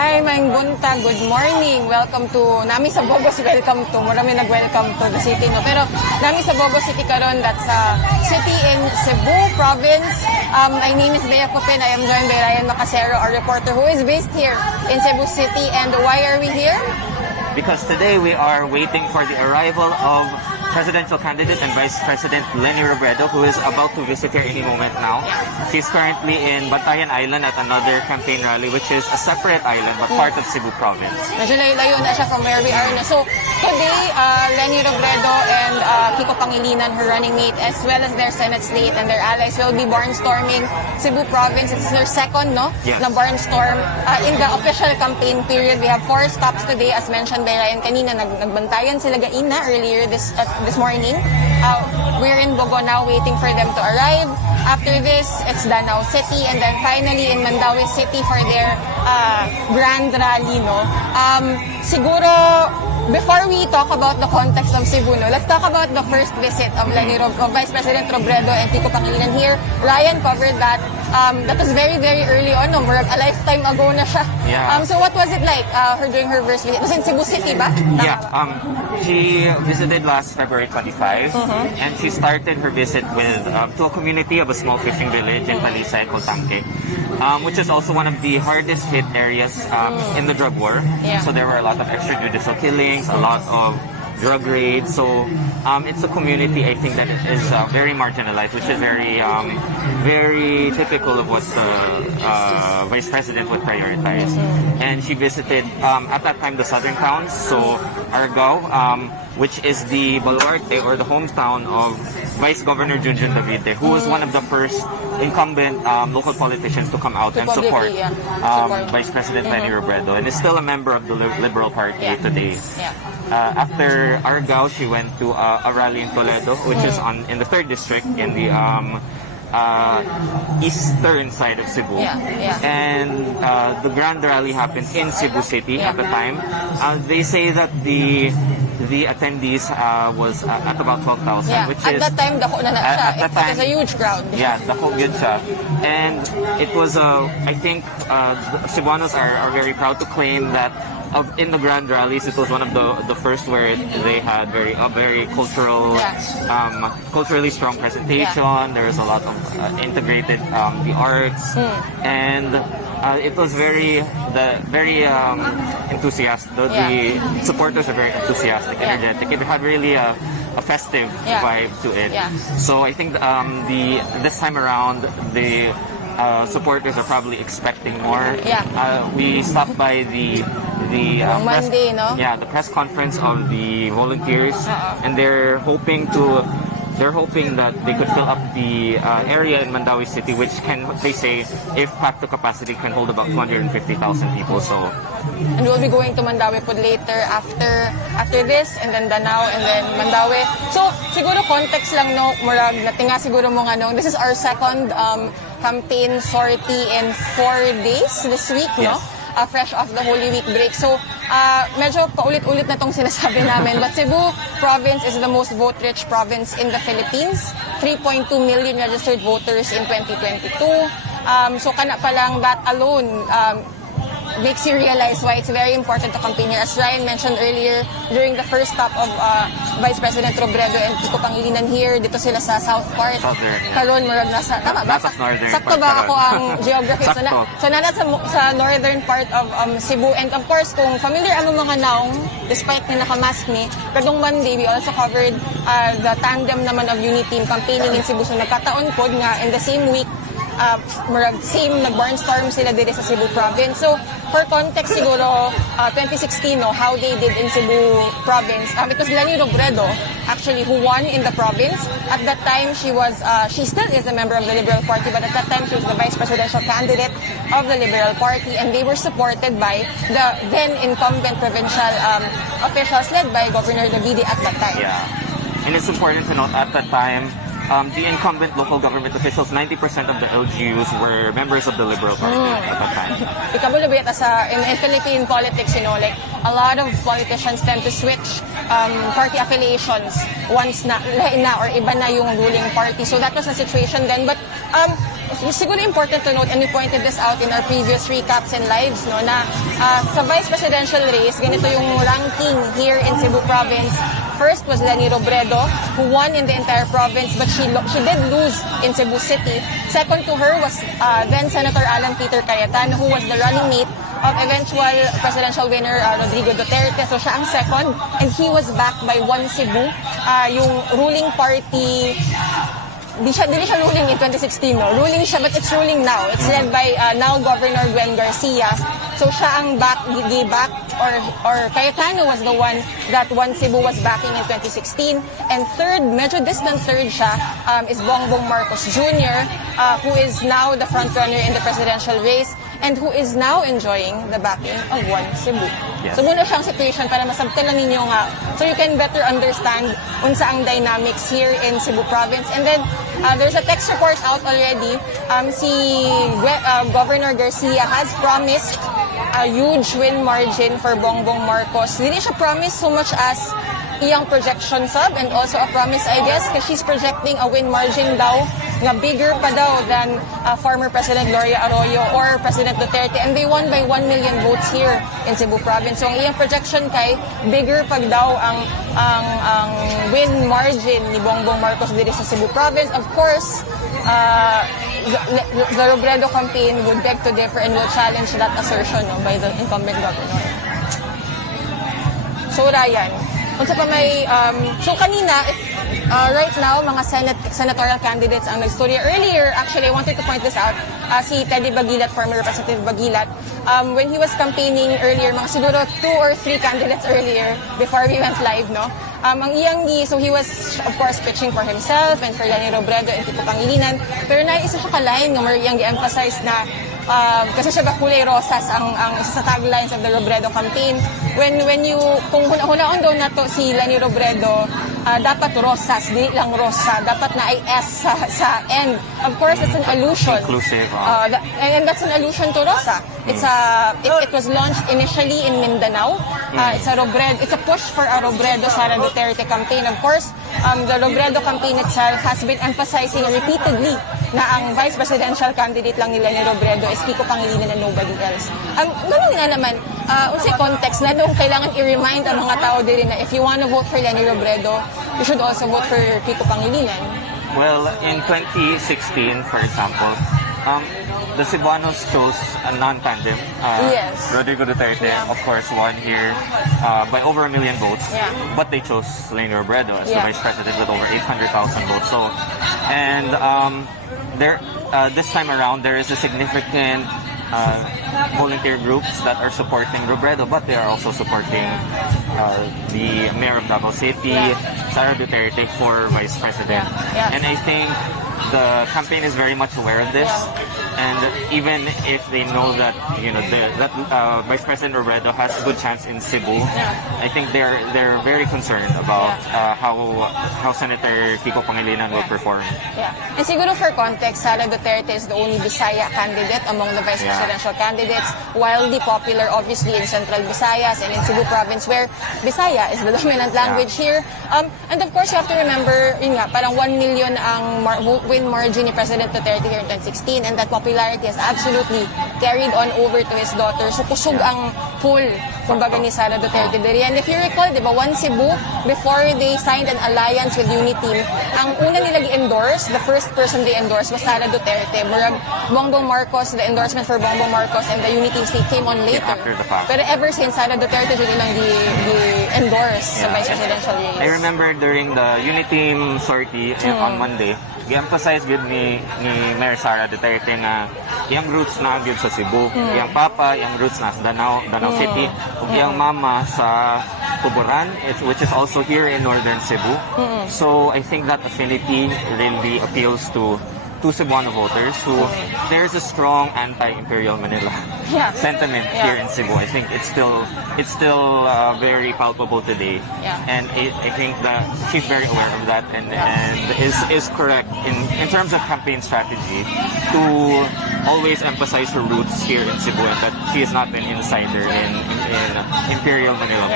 Hi, Maing Buntag. Good morning. Welcome to nami sa Bogo. Welcome to. Marami nag-welcome to the city, no? Pero nami sa Bogo City karon, that's a city in Cebu province. My name is Bea Copin. I am joined by Ryan Macasero, our reporter who is based here in Cebu City. And why are we here? Because today we are waiting for the arrival of presidential candidate and Vice President Leni Robredo, who is about to visit here any moment now. She's currently in Bantayan Island at another campaign rally, which is a separate island but part of Cebu province. Medyo layo na siya from where we are na. So today, Leni Robredo and Kiko Pangilinan, her running mate, as well as their Senate slate and their allies will be barnstorming Cebu province. It's their second, no? Yes. Na barnstorm. In the official campaign period, we have 4 stops today, as mentioned by Ryan kanina. Nagbantayan sila gaina earlier this morning. We're in Bogo now waiting for them to arrive. After this, it's Danao City, and then finally in Mandaue City for their grand rally, no? Siguro, before we talk about the context of Cebu, no, let's talk about the first visit of Vice President Robredo and Kiko Pangilinan here. Ryan covered that. That was very, very early on. No? A lifetime ago na siya. Yeah. So what was it like her during her first visit? It was in Cebu City ba? Yeah. She visited last February 25, and she started her visit with to a community of a small fishing village in Palisay, Cotangke, which is also one of the hardest hit areas in the drug war. Yeah. So there were a lot of extrajudicial killings, a lot of drug raids. So it's a community, I think, that is very marginalized, which is very typical of what the Vice President would prioritize. And she visited, at that time, the southern towns, so Argao, which is the baluarte or the hometown of Vice Governor Junjun Davide, who was one of the first incumbent local politicians to come out and support Vice President Leni Robredo, and is still a member of the Liberal Party today. Yeah. After Argao, she went to a rally in Toledo, which is in the 3rd district in the eastern side of Cebu. And the grand rally happened in Cebu City at the time. They say that the attendees was at about 12,000, which at is that time dako na siya. At that time, it was a huge crowd. Yeah, dako gyud siya. And it was I think Cebuanos are very proud to claim that in the grand rallies, it was one of the first where they had very culturally strong presentation. There was a lot of integrated the arts, and it was very enthusiastic. The supporters are very enthusiastic, energetic. It had really a festive vibe to it. So I think this time around the supporters are probably expecting more. We stopped by the Monday, no? Yeah, the press conference of the volunteers, and they're hoping that they could fill up the area in Mandaue City, which they say, if packed to capacity, can hold about 250,000 people. So, and we'll be going to Mandaue po later after this, and then Danao, and then Mandaue. So, siguro context lang, no, murag natinga siguro mo nga, no, this is our second campaign sortie in 4 days this week, no? Fresh off the Holy Week break. So, medyo paulit-ulit na tong sinasabi namin. But Cebu province is the most vote-rich province in the Philippines. 3.2 million registered voters in 2022. So, kana pa lang, that alone makes you realize why it's very important to campaign here. As Ryan mentioned earlier, during the first stop of Vice President Robredo and Kiko Pangilinan here, dito sila sa South Part. Karon murag nasa, tama ba? Sakto ba ako ang geography? So nana sa northern part of Cebu. And of course, kung familiar ang mga naong, despite na nakamask ni, kadong Monday, we also covered the tandem naman of unity team campaigning in Cebu. So nagkataon po nga in the same week, nag-barnstorm sila dito sa Cebu province. So, for context siguro, 2016, no, how they did in Cebu province, it was Leni Robredo, actually, who won in the province. At that time, she still is a member of the Liberal Party, but at that time, she was the vice presidential candidate of the Liberal Party, and they were supported by the then incumbent provincial officials led by Governor Davide at that time. Yeah, and it's important to note at that time, the incumbent local government officials, 90% of the LGUs were members of the Liberal Party at that time. Ikaw mo in Philippine politics, you know, like a lot of politicians tend to switch party affiliations once na or iba na yung ruling party. So that was the situation then. But siguro important to note, and we pointed this out in our previous recaps and lives, no, na sa vice presidential race, ganito yung ranking here in Cebu province. First was Leni Robredo, who won in the entire province, but she did lose in Cebu City. Second to her was then Senator Alan Peter Cayetano, who was the running mate of eventual presidential winner Rodrigo Duterte. So siya ang second, and he was backed by One Cebu, yung ruling party. Di siya ruling in 2016, no? Ruling siya, but it's ruling now. It's led by now Governor Gwen Garcia. So siya ang back, or Cayetano was the one that One Cebu was backing in 2016. And third, medyo distant third siya, is Bongbong Marcos Jr., who is now the frontrunner in the presidential race and who is now enjoying the backing of One Cebu. Yes. So muna siyang situation para masabtan lang ninyo nga. So you can better understand unsa ang dynamics here in Cebu province. And then there's a text report out already. Governor Garcia has promised a huge win margin for Bongbong Marcos. Hindi siya promise so much as iyang projection sub, and also a promise, I guess, because she's projecting a win margin daw nga bigger pa daw than former President Gloria Arroyo or President Duterte, and they won by 1 million votes here in Cebu province. So ang iyang projection kay bigger pag daw ang win margin ni Bongbong Marcos dito sa Cebu province. Of course, the Robredo campaign would beg to differ and will challenge that assertion, no, by the incumbent governor. So Ryan, unsa pa may so kanina, right now mga senatorial candidates ang nagstorya. Earlier, actually, I wanted to point this out, si Teddy Bagilat, former Representative Bagilat, when he was campaigning earlier, mga siguro 2 or 3 candidates earlier before we went live, no? Ang iyang so he was of course pitching for himself and for Leni Robredo and Kiko Pangilinan, pero naisa siya ka-line nga iyang gi-emphasize na kasi siya ba kulay rosas ang isa sa taglines of the Robredo campaign. When you, kung hunaon daw na to si Leni Robredo, dapat rosas, di lang rosa, dapat na ay S sa end. Of course, it's an allusion. Inclusive. And that's an allusion to rosa. It's it was launched initially in Mindanao. It's a push for a Robredo Sara Duterte campaign. Of course, the Robredo campaign itself has been emphasizing repeatedly na ang vice presidential candidate lang nila ni Robredo is Kiko Pangilinan and nobody else. Ganun nga naman, unsay context na nung kailangan i-remind ang mga tao din na if you want to vote for Leni Robredo, you should also vote for Kiko Pangilinan. Well, in 2016, for example, the Cebuanos chose a non-tandem. Yes. Rodrigo Duterte, of course, won here by over 1 million votes. Yeah. But they chose Leni Robredo as the Yeah. vice president with over 800,000 votes. So, and this time around, there is a significant volunteer groups that are supporting Robredo, but they are also supporting the mayor of Davao City, Sara Duterte, for vice president. Yeah. And I think the campaign is very much aware of this. And even if they know that that Vice President Robredo has a good chance in Cebu, I think they're very concerned about how Senator Kiko Pangilinan will perform. Yeah. And siguro for context, Sara Duterte is the only Bisaya candidate among the vice presidential candidates, wildly popular obviously in Central Visayas and in Cebu province, where Bisaya is the dominant language here. And of course, you have to remember, yun nga, parang 1 million ang win margin ni President Duterte here in 2016, and that popularity has absolutely carried on over to his daughter. So kusog ang pool, kumbaga, ni Sara Duterte diri. And if you recall, di ba, One Cebu, before they signed an alliance with Uniteam, ang una nila gi-endorse, the first person they endorsed was Sara Duterte. Murag Bongbong Marcos, the endorsement for Bongbong Marcos and the Uniteam state came on later. After the fact. Pero ever since, Sara Duterte dili lang gi-endorse sa vice presidential race. I remember during the Uniteam sortie on Monday, i-emphasize good ni Mayor Sara Duterte na yung roots na gyud sa Cebu, yung papa, yung roots na sa Danao City, ug yung mama sa Tuburan, which is also here in northern Cebu. So I think that affinity really appeals to to Cebuano voters who there's a strong anti-imperial Manila Yeah. sentiment Yeah. here in Cebu. I think it's still very palpable today, Yeah. and I think that she's very aware of that and is correct in terms of campaign strategy to always emphasize her roots here in Cebu and that she is not an insider in Imperial Manila.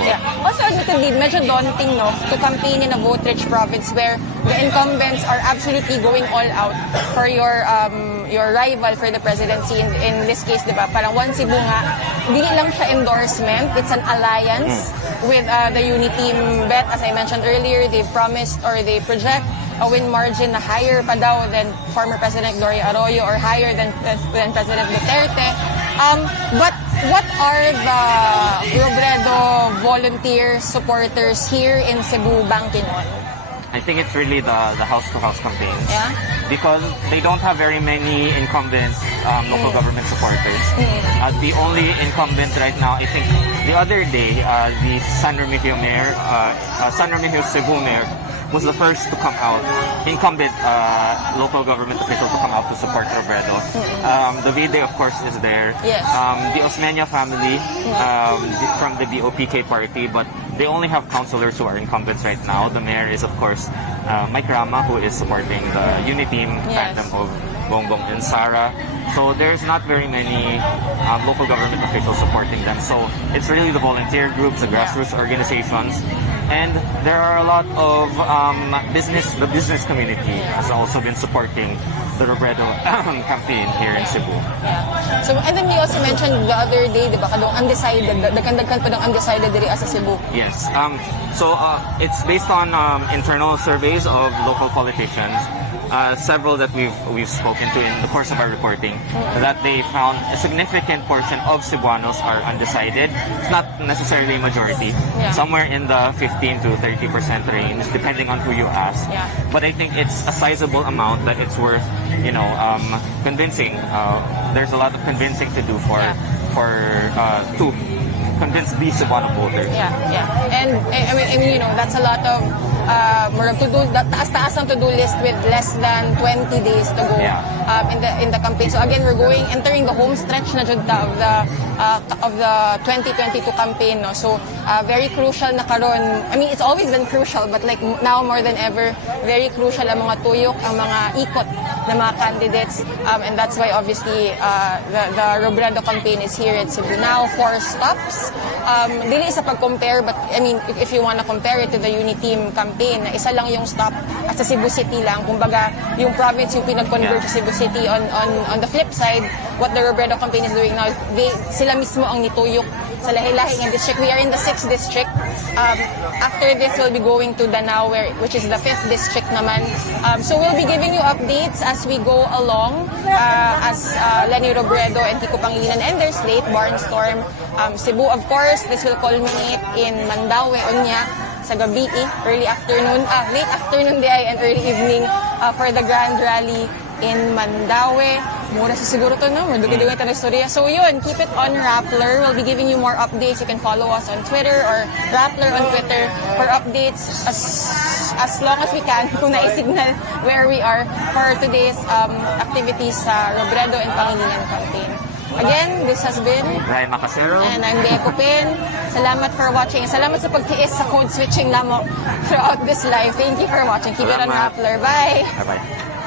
Yeah. Also, admittedly, medyo daunting, no, to campaign in a vote-rich province where the incumbents are absolutely going all out for your rival for the presidency. In this case, di ba, parang One Cebu nga, hindi lang siya endorsement, it's an alliance with the Uniteam bet. As I mentioned earlier, they promised or they project a win margin na higher pa daw than former President Gloria Arroyo or higher than President Duterte. But what are the Robredo volunteer supporters here in Cebu banking on? I think it's really the house-to-house campaigns. Yeah? Because they don't have very many incumbents, local government supporters. The only incumbent right now, I think, the other day, the San Remigio Cebu Mayor was the first to come out, incumbent local government official to come out to support Robredo. The Vide, of course, is there. Yes. The Osmeña family from the BOPK party, but they only have councilors who are incumbents right now. The mayor is, of course, Mike Rama, who is supporting the Uniteam tandem of Bongbong and Sara. So there's not very many local government officials supporting them. So it's really the volunteer groups, the grassroots organizations. And there are a lot of the business community has also been supporting the Robredo campaign here in Cebu. Yeah. So, and then you also mentioned the other day, di ba, kadong undecided, dagkan pa ng undecided diri sa Cebu. Yes. So it's based on internal surveys of local politicians. Several that we've spoken to in the course of our reporting, that they found a significant portion of Cebuanos are undecided. It's not necessarily a majority, somewhere in the 15 to 30% range, depending on who you ask. Yeah. But I think it's a sizable amount that it's worth, convincing. There's a lot of convincing to do to convince these Cebuano voters. Yeah. And I mean, that's a lot of taas-taas ang to-do list with less than 20 days to go in the campaign. So again, we're entering the home stretch na jud of the 2022 campaign, no. So very crucial na karon. I mean, it's always been crucial, but like now more than ever, very crucial ang mga tuyok, ang mga ikot ng mga candidates, and that's why obviously the Robredo campaign is here at Cebu now. 4 stops. Dili sa pag-compare, but I mean, if you wanna compare it to the Uniteam campaign, na isa lang yung stop at sa Cebu City lang. Kumbaga, yung province yung pinag-convert sa Cebu City. On the flip side, what the Robredo campaign is doing now, sila mismo ang nituyok sa lahi-lahi ng district. We are in the 6th district. After this, we'll be going to Danao, which is the 5th district naman. So we'll be giving you updates as we go along, as Leni Robredo and Kiko Pangilinan and their slate, Barnstorm. Cebu, of course, this will culminate in Mandaue, Oña, sa gabi, late afternoon day and early evening for the grand rally in Mandaue. Mura sa siguro to, no? Madugi-dugi tayo na istorya. So yun, keep it on Rappler. We'll be giving you more updates. You can follow us on Twitter or Rappler on Twitter for updates as long as we can kung na-signal where we are for today's activities sa Robredo and Pangilinan campaign. Again, this has been Ryan Macasero. And I'm Bea Copin. Salamat for watching. Salamat sa pagtiis sa code switching lamok throughout this live. Thank you for watching. Keep it on Rappler. Bye! Bye-bye.